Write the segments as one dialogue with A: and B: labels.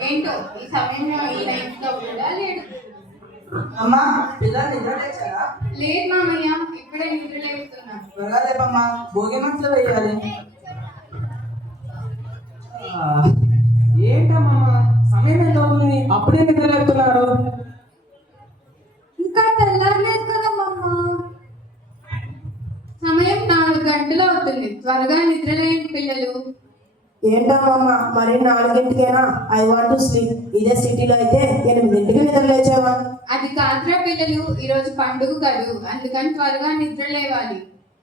A: ఏంటో ఈ సమయంలో ఈ లైఫ్లో కూడా లేడు.
B: అమ్మా పిల్లలు నిద్ర లేచారా?
A: లేదు మామయ్య, ఇప్పుడే నిద్ర లేపుతున్నా.
B: త్వరగా రేపమ్మా, భోగి మంటలు వేయాలి.
C: ఏంటమ్మా సమయం ఎంత అవుతుంది, అప్పుడే నిద్ర లేపుతున్నారు?
A: ఇంకా తెల్లారలేదు కదమ్మమ్మ. సమయం 4 గంటలు అవుతుంది. త్వరగా నిద్ర లేని పిల్లలు.
D: ఏంటమ్మమ్మ మరి 4ంటికేనా? I want to sleep. ఇదే సిటీలో అయితే 8ంటికి నిద్ర లేచావా?
A: అది కాదురా పిల్లలు, ఈరోజు పండుగ కదూ, అందుకని త్వరగా నిద్ర లేవాలి.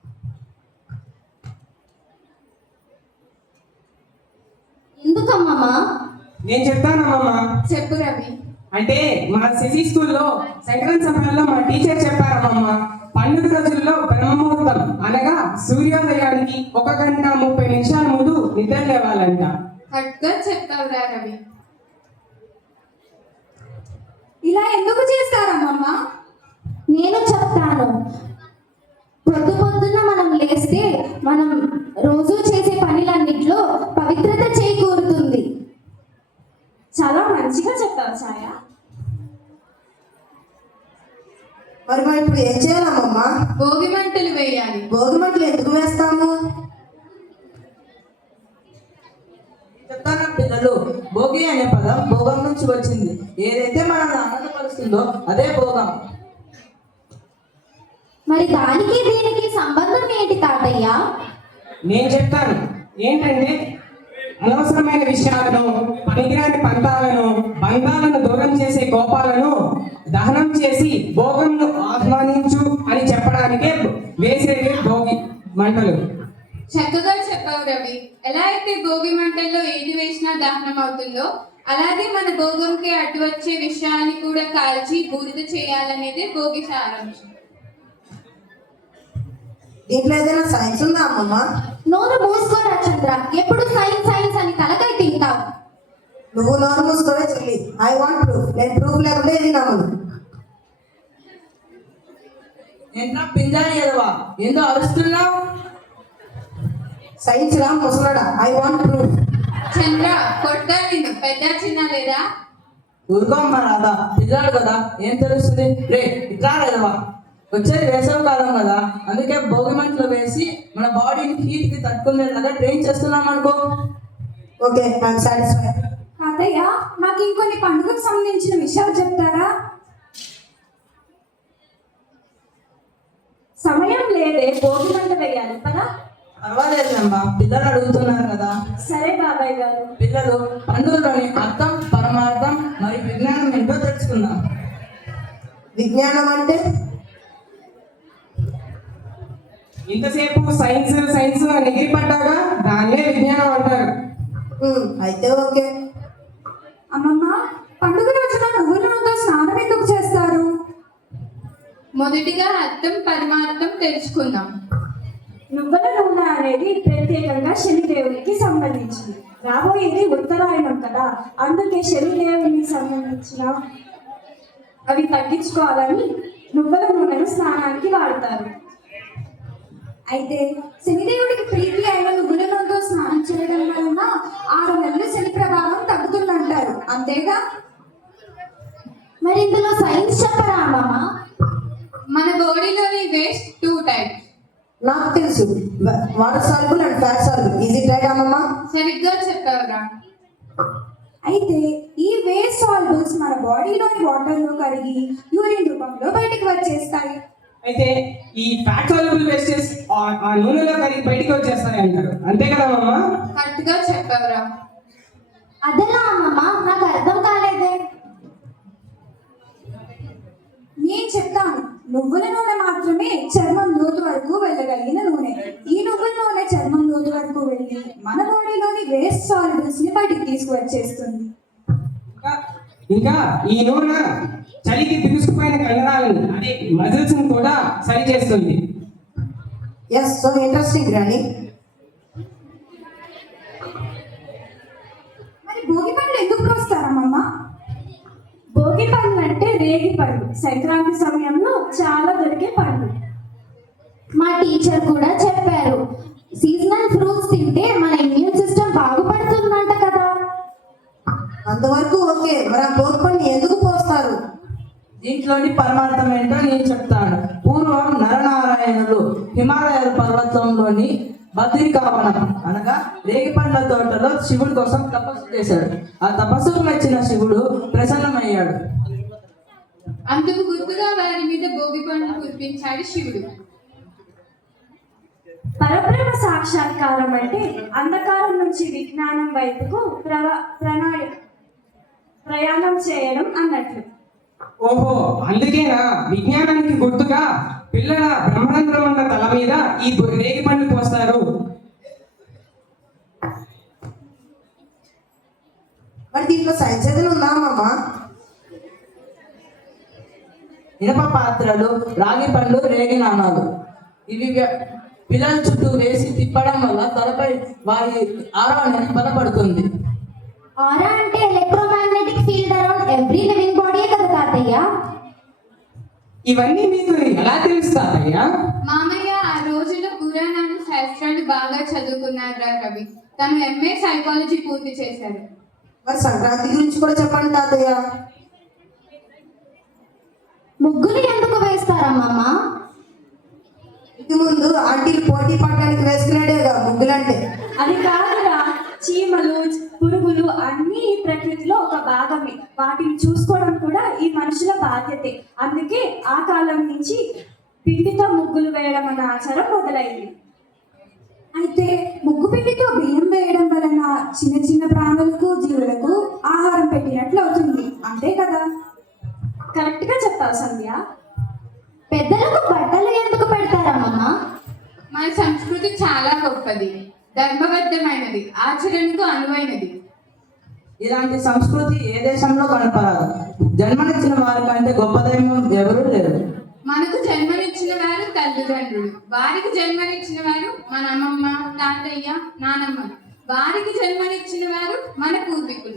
E: ఎందుకమ్మా?
C: నేను చెప్తానమ్మా.
A: చెప్పు రవి.
C: అంటే మా సిసి స్కూల్లో సంక్రాంతి సమయంలో మా టీచర్ చెప్పారమ్మా, పండుగ రోజుల్లో బ్రహ్మముహూర్తం అనగా సూర్యోదయానికి 1 గంట 30 నిమిషాల ముందు నిద్ర లేవాలంట.
A: కరెక్ట్గా చెప్పావురా రవి.
E: ఇలా ఎందుకు చేస్తారమ్మమ్మ? నేను చెప్తాను. పొద్దున్న మనం లేస్తే మనం రోజు చేసే పనులన్నిట్లో పవిత్రత చేకూరుతుంది. చాలా మంచిగా చెప్పావు ఛాయ.
D: మరి మనం ఇప్పుడు ఏం చేయాలమ్మమ్మ?
A: భోగి మంటలు వేయాలి.
D: భోగి మంటలు ఎందుకు వేస్తాము?
B: చెప్తాను పిల్లలు, భోగి అనే పదం భోగం నుంచి వచ్చింది. ఏదైతే మనల్ని ఆనందపరుస్తుందో అదే భోగం.
E: మరి దానికి దీనికి సంబంధం ఏంటి తాతయ్య?
C: నేను చెప్తాను. ఏంటంటే అనవసరమైన విషయాలను, పనికిరాని పంతాలను, బంధాలను దూరం చేసే కోపాలను దహనం చేసి భోగంను ఆహ్వానించు అని చెప్పడానికే వేసేది భోగి మంటలు.
A: చక్కగా చెప్పావు రవి. ఎలా అయితే భోగి మంటల్లో ఏది వేసినా దహనం అవుతుందో, అలాగే మన భోగంకి అడ్డు వచ్చే విషయాన్ని కూడా కాల్చి బూడిద చేయాలనేదే భోగి సారాంశం.
D: దీంట్లో ఏదైనా సైన్స్ ఉందా అమ్మమ్మ?
E: నోరు మూసుకోరా చంద్ర, ఎప్పుడు సైన్స్ సైన్స్ అని తలకాయ తింటావు.
D: నువ్వు నోరు మూసుకోవే చెల్లి. I want proof. నేను ప్రూఫ్ లేకుండా ఇది నమ్మను.
B: ఏంటా పింజాని ఎదవా, ఏందో అరుస్తున్నావు?
D: సైన్స్ రా ముసలాడా. I want proof.
A: చంద్ర కొట్టా నిన్ను, పెద్ద చిన్న లేదా?
B: ఊరుకోమ్మ రాదా, పిల్లాడు కదా, ఏం తెలుస్తుంది? రే ఇట్లా లేదవా, వచ్చేది వేసవి కాలం కదా, అందుకే భోగి మంటలు వేసి మన బాడీని హీట్కి తట్టుకునేలాగా ట్రైన్ చేస్తున్నాం అనుకో.
D: Okay, I'm satisfied.
E: తాతయ్య, నాకు ఇంకొన్ని పండుగకు సంబంధించిన విషయాలు చెప్తారా? సమయం లేదే, భోగి మంట వేయాలి కదా.
B: పర్వాలేదమ్మా, పిల్లలు అడుగుతున్నారు కదా.
E: సరే బాబాయ్ గారు.
B: పిల్లలు, పండుగలోని అర్థం, పరమార్థం మరియు విజ్ఞానం ఏంటో తెలుసుకుందాం.
D: విజ్ఞానం అంటే?
C: ఇంతసేపు సైన్స్ సైన్స్ అని ఎగిరిపడ్డాగా దాన్నే విజ్ఞానం అంటారు.
D: అయితే ఓకే.
E: అమ్మమ్మ, పండుగ రోజున నువ్వుల నూనెతో స్నానం ఎందుకు చేస్తారు?
A: మొదటిగా అర్థం పరమార్థం తెలుసుకుందాం.
E: నువ్వుల నూనె అనేది ప్రత్యేకంగా శనిదేవునికి సంబంధించింది. రాబోయేది ఉత్తరాయణం కదా, అందుకే శనిదేవునికి సంబంధించిన అవి తగ్గించుకోవాలని నువ్వుల నూనెను స్నానానికి వాడతారు. అయితే శనిదేవుడికి ప్రీతి అయిన నువ్వుల నూనెతో స్నానం చేయడం వలన 6 నెలలు శని ప్రభావం తగ్గుతుందంటారు, అంతేగా? మరి ఇందులో సైన్స్ చెప్పరా అమ్మమ్మ?
A: మన బాడీలోని వేస్ట్ 2 టైప్స్.
D: నాకు తెలుసు, water soluble and fat soluble. Is it right అమ్మమ్మ?
A: సరిగ్గా చెప్పావురా.
E: అయితే ఈ వేస్ట్ సాల్యుబుల్స్ మన బాడీలోని వాటర్లో కరిగి యూరిన్ రూపంలో బయటికి వచ్చేస్తాయి.
C: అయితే ఈ ఫ్యాట్ సాల్యుబుల్ వేస్టెస్ ఆ నూనెలో కరిగి బయటికి వచ్చేస్తాయి అంటారు, అంతే కదా అమ్మా?
A: కరెక్ట్గా చెప్పావురా.
E: అదెలా అమ్మమ్మ? నాకు అర్థం కాలేదే. నేను చెప్తాను. నువ్వుల నూనె మాత్రమే చర్మం లోతు వరకు వెళ్ళగలిగిన నూనె. ఈ నువ్వుల నూనె చర్మం లోతు వరకు వెళ్ళి మన బాడీలోని వేస్ట్ సాల్యుబుల్స్ ని బయటికి తీసుకువచ్చేస్తుంది.
C: ఇంకా ఈ నూనె చలికి బిగుసుకుపోయిన కండరాలను, అదే మజిల్స్ ని కూడా సరి చేస్తుంది.
D: ఎస్, సో ఇంట్రెస్టింగ్ గ్రాని.
E: మరి భోగి పండ్లు ఎందుకు కోస్తారమ్మమ్మ? భోగి పండ్లు అంటే రేగి పండ్లు, సంక్రాంతి సమయంలో చాలా దొరికే పండ్లు. మా టీచర్ కూడా చెప్పారు, సీజనల్ ఫ్రూట్స్ తింటే మన ఇమ్యూన్ సిస్టమ్ బాగుపడుతుందంట కదా.
D: అంతవరకు ఓకే, మరి ఆ భోగి పండుని ఎందుకు పోస్తారు?
B: దీంట్లోని పరమార్థం ఏంటో నేను చెప్తాను. పూర్వం నరనారాయణులు హిమాలయాల పర్వతంలోని బద్రికావనం అనగా రేగిపండ్ల తోటలో శివుడి కోసం తపస్సు చేశాడు. ఆ తపస్సుకు మెచ్చిన శివుడు ప్రసన్నమయ్యాడు.
A: అందుకు గుర్తుగా వారి మీద భోగి పండ్లు కురిపించాడు శివుడు.
F: పరబ్రహ్మ సాక్షాత్కారం అంటే అంధకారం నుంచి విజ్ఞానం వైపుకు ప్రయాణం చేయడం అన్నట్లు.
C: ఓహో, అందుకేనా విజ్ఞానానికి గుర్తుగా పిల్లల బ్రహ్మరంధ్రం ఉన్న తల మీద ఈ రేగి పండు పోస్తారు.
D: మరి దీంట్లో సైన్స్ ఏదైనా ఉందా మామ?
B: ఇనప పాత్రలు, రాగి పండ్లు, రేగి నాణాలు ఇవి పిల్లల చుట్టూ వేసి తిప్పడం వల్ల తలపై వారి ఆరో అనేది బలపడుతుంది.
G: ఆరా అంటే electromagnetic field around every living body కదా తాతయ్య?
C: ఇవన్నీ మీకు ఎలా తెలుస్తాయ్యా?
A: మామయ్య ఆ రోజుల్లో పురాణాలు శాస్త్రాలు బాగా చదువుకున్నారు రవి. తను ఎంఏ సైకాలజీ పూర్తి చేశాడు.
D: మరి సంక్రాంతి గురించి కూడా చెప్పండి తాతయ్య.
G: ముగ్గులు ఎందుకు వేస్తారమ్మా?
D: ఇంటి ముందు ఆంటీలు పోటీ పడడానికి వేసుకునేడేగా ముగ్గులంటే.
F: అది కాదురా, చీమలు పురుగులు అన్నీ ఈ ప్రకృతిలో ఒక భాగమే. వాటిని చూసుకోవడం కూడా ఈ మనుషుల బాధ్యతే. అందుకే ఆ కాలం నుంచి పిండితో ముగ్గులు వేయడం అన్న ఆచారం మొదలైంది.
E: అయితే ముగ్గు పిండితో బియ్యం వేయడం వలన చిన్న చిన్న ప్రాణులకు జీవులకు ఆహారం పెట్టినట్లు అవుతుంది, అంతే కదా?
F: కరెక్ట్ గా చెప్పావు సంధ్య.
G: పెద్దలకు బట్టలు ఎందుకు పెడతారమ్మా?
A: మన సంస్కృతి చాలా గొప్పది, ధర్మబద్ధమైనది, ఆచరణకు అనువైనది.
B: ఇలాంటి సంస్కృతి ఏ దేశంలో కనపరాదు. జన్మనిచ్చిన వారి కంటే గొప్ప దైవం ఎవరూ లేరు.
A: మనకు జన్మనిచ్చిన వారు తల్లిదండ్రులు, వారికి జన్మనిచ్చిన వారు మన అమ్మమ్మ, తాతయ్య, నానమ్మ, వారికి జన్మనిచ్చిన వారు మన పూర్వీకులు.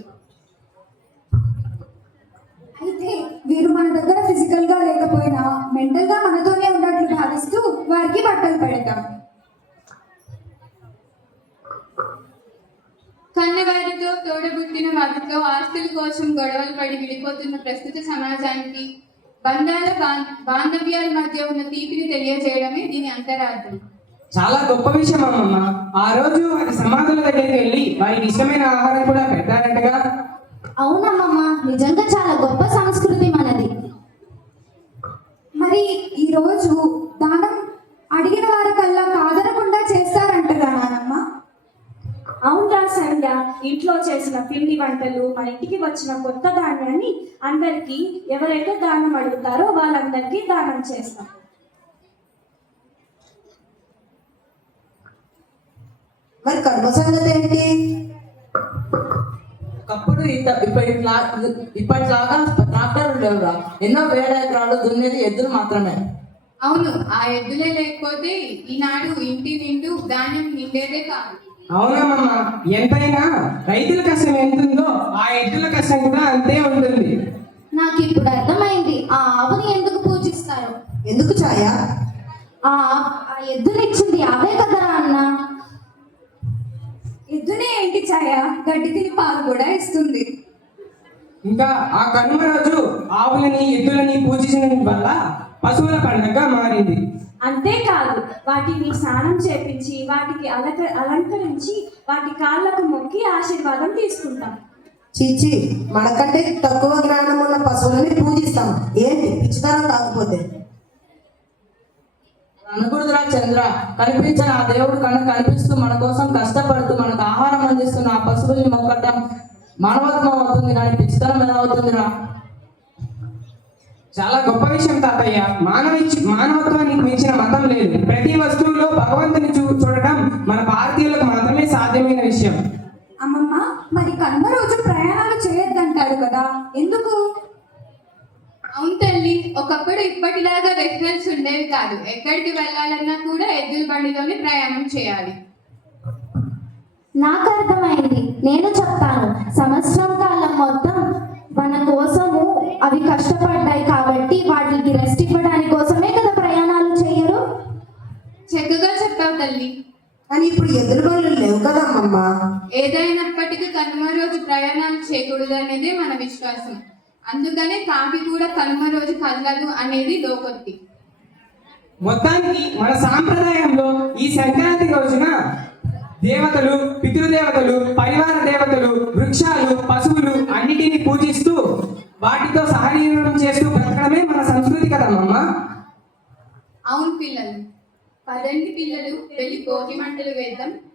E: అయితే వీరు మన దగ్గర ఫిజికల్ గా లేకపోయినా మెంటల్ గా మనతోనే ఉన్నట్లు భావిస్తూ వారికి బట్టలు పెడతాం.
A: కన్నవారితో, తోడబుట్టిన వారితో ఆస్తుల కోసం గొడవలు పడి విడిపోతున్న ప్రస్తుత సమాజానికి బంధాల బాంధవ్యాల మధ్య ఉన్న తీపిని తెలియజేయడమే దీని అంతరార్థం.
C: చాలా గొప్ప విషయం అమ్మమ్మ. ఆ రోజు వారి సమాధుల దగ్గరికి వెళ్ళి వారికి ఇష్టమైన ఆహారం కూడా పెట్టారంటగా?
G: అవునమ్మా, నిజంగా చాలా గొప్ప సంస్కృతి మనది.
E: మరి ఈ రోజు దానం అడిగిన వారికల్లా కాదనకుండా చేస్తారంటగా నానమ్మ?
F: అవునరా సంధ్య, ఇంట్లో చేసిన పిండి వంటలు, మన ఇంటికి వచ్చిన కొత్త ధాన్యాన్ని అందరికీ ఎవరైతే దానం అడుగుతారో వాళ్ళందరికీ దానం చేస్తాం.
D: మరి కర్మ సంగతి ఏంటి?
B: ఒకప్పుడు ఇప్పటిలాగా ట్రాక్టర్లు లేవురా. ఎన్నో వేల ఎకరాలు దున్నేది ఎద్దులు మాత్రమే.
A: అవును, ఆ ఎద్దులే లేకపోతే ఈనాడు ఇంటి నిండు ధాన్యం నిండేదే కాదు.
C: అవునమ్మమ్మ, ఎంతైనా రైతుల కష్టం ఎంతుందో ఆ ఎద్దుల కష్టం కూడా అంతే ఉంటుంది.
G: నాకు ఇప్పుడు అర్థమైంది ఆ ఆవుని ఎందుకు పూజిస్తారు.
D: ఎందుకు ఛాయ?
G: ఆ ఎద్దునిచ్చింది అవే కదరా అన్న.
E: ఎద్దునే ఏంటి ఛాయ, గడ్డి తిని పాలు కూడా ఇస్తుంది.
C: ఇంకా ఆ కనుమ రోజు ఆవులని ఎద్దులని పూజించడం వల్ల పశువుల పండుగగా మారింది.
F: అంతేకాదు, వాటిని స్నానం చేపించి వాటికి అలంకరించి వాటి కాళ్ళకు మొక్కి ఆశీర్వాదం తీసుకుంటాం.
D: చీచి, మనకంటే తక్కువ జ్ఞానం ఉన్న పశువులని పూజిస్తాం. ఏంటి పిచ్చితనం కాకపోతే?
B: అనకూడదురా చంద్ర. కనిపించిన ఆ దేవుడు కనిపిస్తూ మన కోసం కష్టపడుతూ మనకు ఆహారం అందిస్తున్న ఆ పశువుల్ని మొక్కటం మానవత్వం అవుతుంది, కానీ పిచ్చితనం ఎలా అవుతుందిరా?
C: చాలా గొప్ప విషయం తాతయ్య. మానవత్వానికి మించిన మతం లేదు. ప్రతి వస్తువులో భగవంతుని చూడటం మన భారతీయులకు మాత్రమే సాధ్యమైన విషయం.
E: అమ్మమ్మ, మరి కనుమ రోజు ప్రయాణాలు చేయొద్దంటారు కదా, ఎందుకు?
A: అవును తల్లి, ఒకప్పుడు ఇప్పటిలాగా వెహికల్స్ ఉండేవి కాదు. ఎక్కడికి వెళ్ళాలన్నా కూడా ఎద్దుల బండిలోనే ప్రయాణం చేయాలి.
G: నాకు అర్థమైంది, నేను చెప్తాను. సంవత్సరం కాలం మొత్తం మన కోసము అవి కష్టపడ్డాయి కాబట్టి వాటికి రెస్ట్ ఇవ్వడానికి కోసమే కదా ప్రయాణాలు చేయరు.
A: చక్కగా చెప్పావు తల్లి.
D: కానీ ఇప్పుడు ఎద్దుల బండ్లు లేవు కదమ్మమ్మ.
A: ఏదైనప్పటికీ కనుమ రోజు ప్రయాణాలు చేయకూడదు అనేది మన విశ్వాసం. అందుకనే కాకి కూడా కనుమ రోజు కదలదు అనేది లోకొత్తి.
C: మొత్తానికి మన సాంప్రదాయంలో ఈ సంక్రాంతి రోజున దేవతలు, పితృదేవతలు, పరివార దేవతలు, వృక్షాలు, పశువులు అన్నిటిని పూజిస్తూ వాటితో సహజీవనం చేస్తూ బ్రతకడమే మన సంస్కృతి కదమ్మా.
A: అవును పిల్లలు, పదండి పిల్లలు వెళ్ళి భోగి మంటలు వేద్దాం.